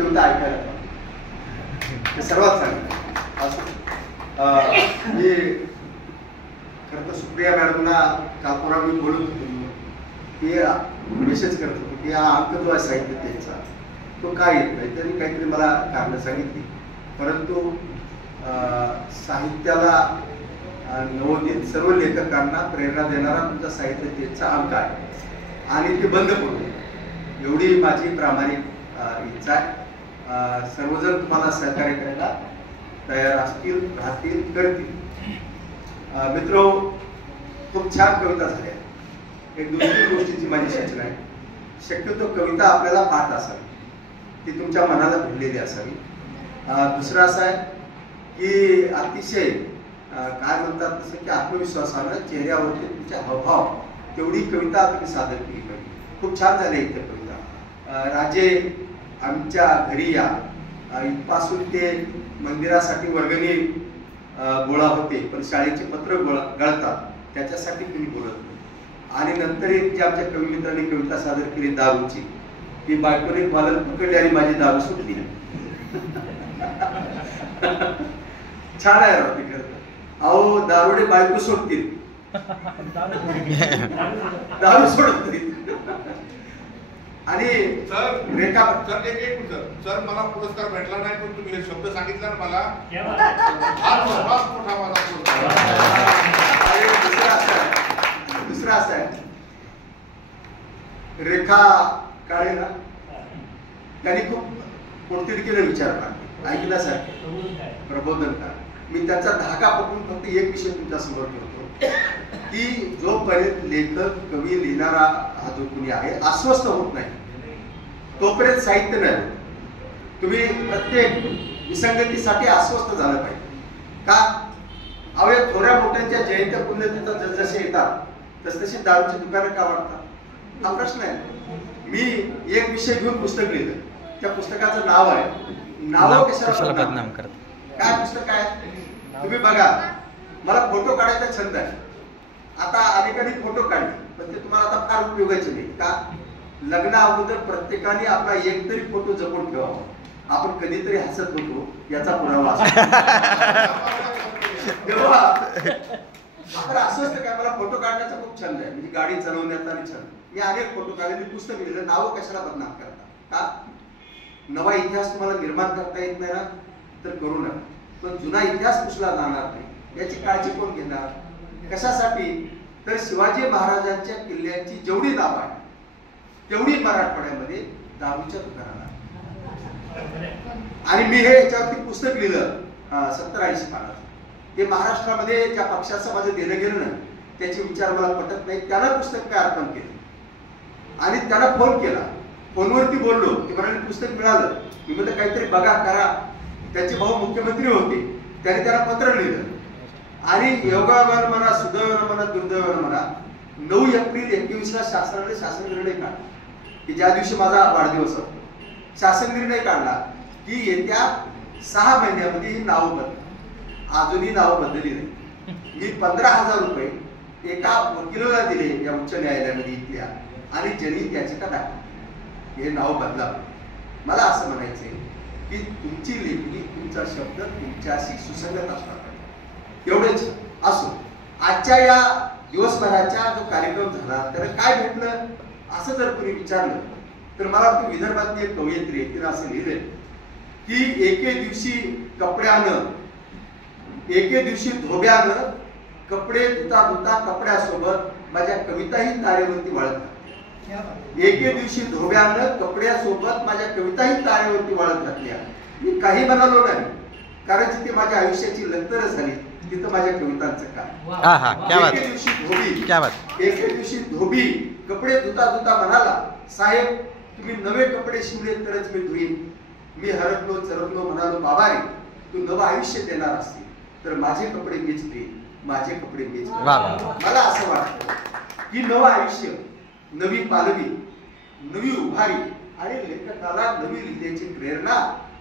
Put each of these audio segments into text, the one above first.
कविता ऐकायला ते सर्वात चांगलं असं. मी खरं तर सुप्रिया मॅडमना कालपुरा मी बोलत होतो की मेसेज करत होतो की हा अंक जो आहे साहित्य त्याचा तो काय येत नाही, तरी काहीतरी मला कारणं सांगितली. परंतु साहित्याला नवोदित सर्व लेखकांना प्रेरणा देणारा तुमचा साहित्य त्याचा अंक आहे आणि ते बंद पडू एवढी माझी प्रामाणिक इच्छा आहे. सर्वजण तुम्हाला सहकार्य करायला तयार असतील, राहतील, करतील. मित्र, खूप छान कविता झाल्या. एक दुसरी गोष्टीची माझी सूचना आहे, शक्यतो कविता आपल्याला पाहत असावी, ती तुमच्या मनाला भिडलेली असावी. दुसरं असं आहे की अतिशय काय म्हणतात तसं की आत्मविश्वासानं चेहऱ्यावरती तुमच्या हावभाव तेवढी कविता तुम्ही सादर केली पाहिजे. खूप छान झाली इथे कविता. राजे आमच्या घरी या इथपासून ते मंदिरासाठी वर्गणी गोळा होते, पण शाळेचे पत्र गळतात त्याच्यासाठी तुम्ही बोलत नाही. आणि नंतर एक जी आमच्या कवी मित्रांनी कविता सादर केली दारूची, ती बायकोने मला पकडली आणि माझी दारू सुटली. छान आहे राव ती. खरं अहो दारुडे बायको सोडतील, दारू सोडतील. आणि रेखा सर एक सर मला पुरस्कार भेटला नाही, पण तुम्ही हे शब्द सांगितला ना मला, मोठा मला दुसरा असा आहे, रेखा काळे ना त्यांनी खूप पोटतिडकीने विचार मांडले, ऐकण्यासारखे प्रबोधन करा. मी त्याचा धागा पकडून फक्त एक विषय तुमच्या समोर ठेवतो की जोपर्यंत लेखक कवी लिहिणारा हा जो कुणी आहे अस्वस्थ होत नाही तोपर्यंत साहित्य नाही. तुम्ही प्रत्येक विसंगतीसाठी अस्वस्थ झालं पाहिजे का? अवे थोड्या मोठ्यांच्या जयंत्या पुण्यतिथी जसजसे येतात तसतशी दारूची दुकानं का वाढतात हा प्रश्न आहे. मी एक विषय घेऊन पुस्तक लिहिलं, त्या पुस्तकाचं नाव आहे नाव कशाला बदनाम करत. काय पुस्तक आहे तुम्ही बघा. मला फोटो काढायचा छंद आहे. आता अनेकांनी फोटो काढले, पण ते तुम्हाला आता फार उपयोगाचे नाही का? लग्ना अगोदर प्रत्येकाने आपला एक तरी फोटो जपून ठेवावा. आपण कधीतरी हसत होतो याचा पुरावा तेव्हा आपण अस्वस्थ काय. मला फोटो काढण्याचा खूप छंद आहे, म्हणजे गाडी चालवण्याचा छंद. मी अनेक फोटो काढले, पुस्तक लिहिलं नाव कशाला बदनाम करता का? नवा इतिहास तुम्हाला निर्माण करता येत नाही ना तर करू नका, पण जुना इतिहास पुसला जाणार नाही याची काळजी कोण घेणार? कशासाठी? तर शिवाजी महाराजांच्या किल्ल्यांची जेवढी नाव आहे तेवढी मराठवाड्यामध्ये दारूच्या दुकानाला. आणि मी हे याच्यावरती पुस्तक लिहिलं 70-80 पानाचं. ते महाराष्ट्रामध्ये ज्या पक्षाचं माझं देणं गेलं ना त्याचे विचार मला पटत नाही, त्याला पुस्तक काय अर्पण केलं आणि त्याला फोन केला. फोनवरती बोललो, ते म्हणाले पुस्तक मिळालं. मी म्हटलं काहीतरी बघा करा. त्याचे भाऊ मुख्यमंत्री होते, त्याने त्याला पत्र लिहिलं आणि योगावर म्हणा सुदैवानं म्हणा दुर्दैवानं म्हणा 9 एप्रिल 21ला शासनाने शासन निर्णय काढला की ज्या दिवशी माझा वाढदिवस होतो. शासन निर्णय काढला की येत्या 6 महिन्यामध्ये ही नावं बदला. अजूनही नावं बदलली नाही. मी 15,000 रुपये एका वकिलाला दिले या उच्च न्यायालयामध्ये इथल्या आणि ज्यांनी याचिका दाखल हे नाव बदला. मला असं म्हणायचंय की तुमची लेखणी तुमचा शब्द तुमच्याशी सुसंगत असणार पाहिजे. एवढेच असो. आजच्या या दिवसभराचा जो कार्यक्रम झाला तर काय भेटलं असं जर कोणी विचारलं तर मला वाटतं विदर्भातली एक कवयित्री तिने असं लिहिलंय की एके दिवशी कपड्यानं एके दिवशी धोब्यानं कपडे धुता धुता कपड्यासोबत माझ्या कविताही तारेवरती वाळत. एके दिवशी धोब्यानं कपड्यासोबत माझ्या कविताही तारेवरती वाळत घातल्या. मी काही म्हणालो नाही, कारण जिथे माझ्या आयुष्याची लक्तर झाली तिथं माझ्या कवितांचं काय. एके दिवशी धोबी कपडे धुता धुता म्हणाला, साहेब तुम्ही नवे कपडे शिवले तरच मी धुईन. मी हरकलो चरकलो म्हणालो, बाबा रे तू नवं आयुष्य देणार असतील तर माझे कपडे मीच देईन, माझे कपडे मीच. मला असं वाटतं की नवं आयुष्य, नवी पालवी, नवी उभारी आणि लेखकाला नवी लिहिण्याची प्रेरणा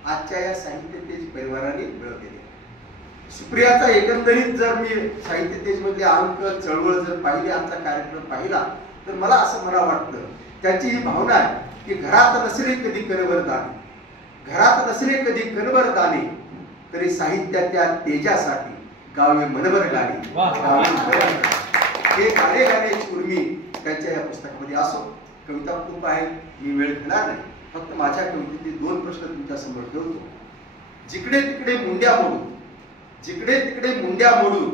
आजच्या या साहित्य तेज परिवाराने मिळवलेली. सुप्रियाचा एकंदरीत जर मी साहित्य तेज मधले अंक चळवळ जर पाहिली, आमचा कार्यक्रम पाहिला तर मला असं मला वाटतं त्यांची ही भावना आहे की घरात नसले कधी करवर दान, घरात नसले कधी कणभर दाणे, तरी साहित्याच्या तेजासाठी गावे मनभर गाणे. हे गाणे गाण्याची उर्मी त्यांच्या या पुस्तकामध्ये असो. कविता खूप आहे, मी वेळ घेणार नाही. फक्त माझ्या कवितेतले 2 प्रश्न तुमच्या समोर ठेवतो. जिकडे तिकडे मुंड्या मोडून, जिकडे तिकडे मुंड्या मोडून,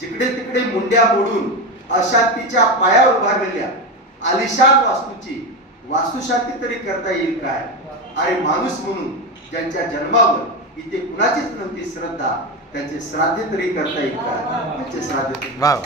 जिकडे तिकडे मुंड्या मोडून अशांतीच्या पायावर उभारलेल्या आलिशान वास्तूची वास्तुशांती तरी करता येईल काय? अरे माणूस म्हणून ज्यांच्या जन्मावर इथे कुणाचीच नव्हती श्रद्धा, त्यांचे श्राद्ध तरी करता येईल काय? त्यांचे श्राद्ध. धन्यवाद.